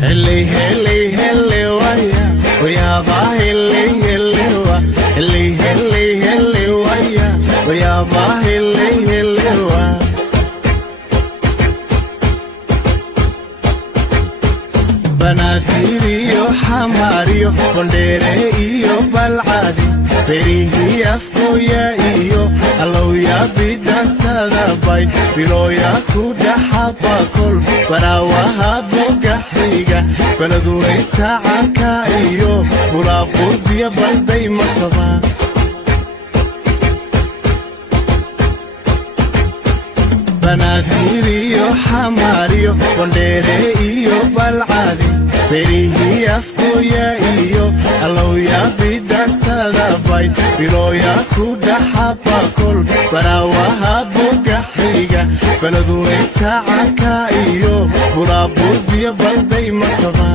Hele hele hele waya, oya ba hele hele wa. Hele hele hele waya, oya ba hele hele wa. Banaadir iyo xamaar iyo Boondheere iyo Balcad berihi afkooya iyo allowya bidhansada bay bilooya ku dhaxaba kol baraawaha bogaxiga baladuray tacanka iyo bulaabuurdiya balday mataba Banaadir iyo xamaar iyo Boondheere iyo Balcad berihi afkooya iyo allowya bidhansada bay bilooya ku dhaxaba kol baraawaha bogaxiga baladuray tacanka iyo bulaabuurdiya balday mataba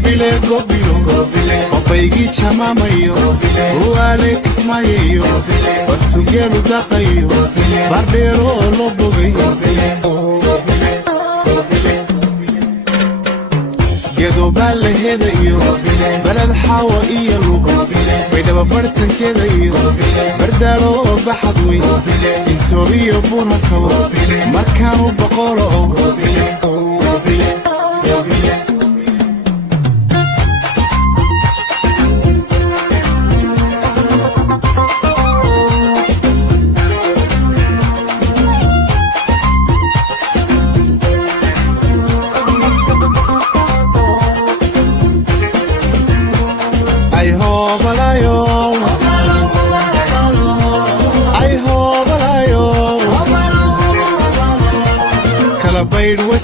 Gobile Obaygi chamamayo Uwale kismayeyo Batugelu daqayo Bardero lo bogayo Gedo bale hedayo Balad hawa iya lugo Baydaba bartan kedayo Bardalo baxadwi Insoriyo bunakawo Markanu baqolo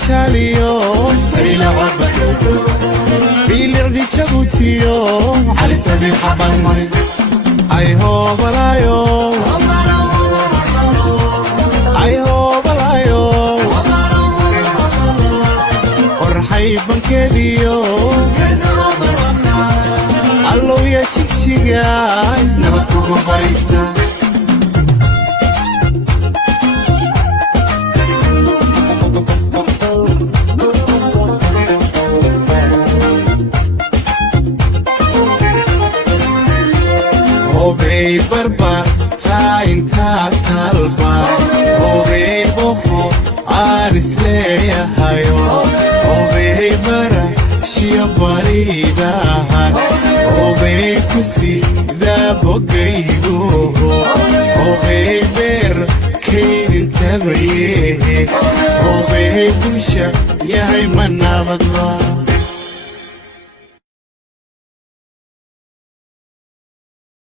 Chaliyo sayla wabado bilirdi chabutiyo ali sabi haban mar ay ho balayo orhay bankediyo allo ya chichiga nabad kugu barista Obey barbar ta inta talba Obey boko arisleyahayo Obey bara shia baridahan Obey kusi da bogaygo Obey ber kaydin tabaye Obey bulsha yahay manabadwa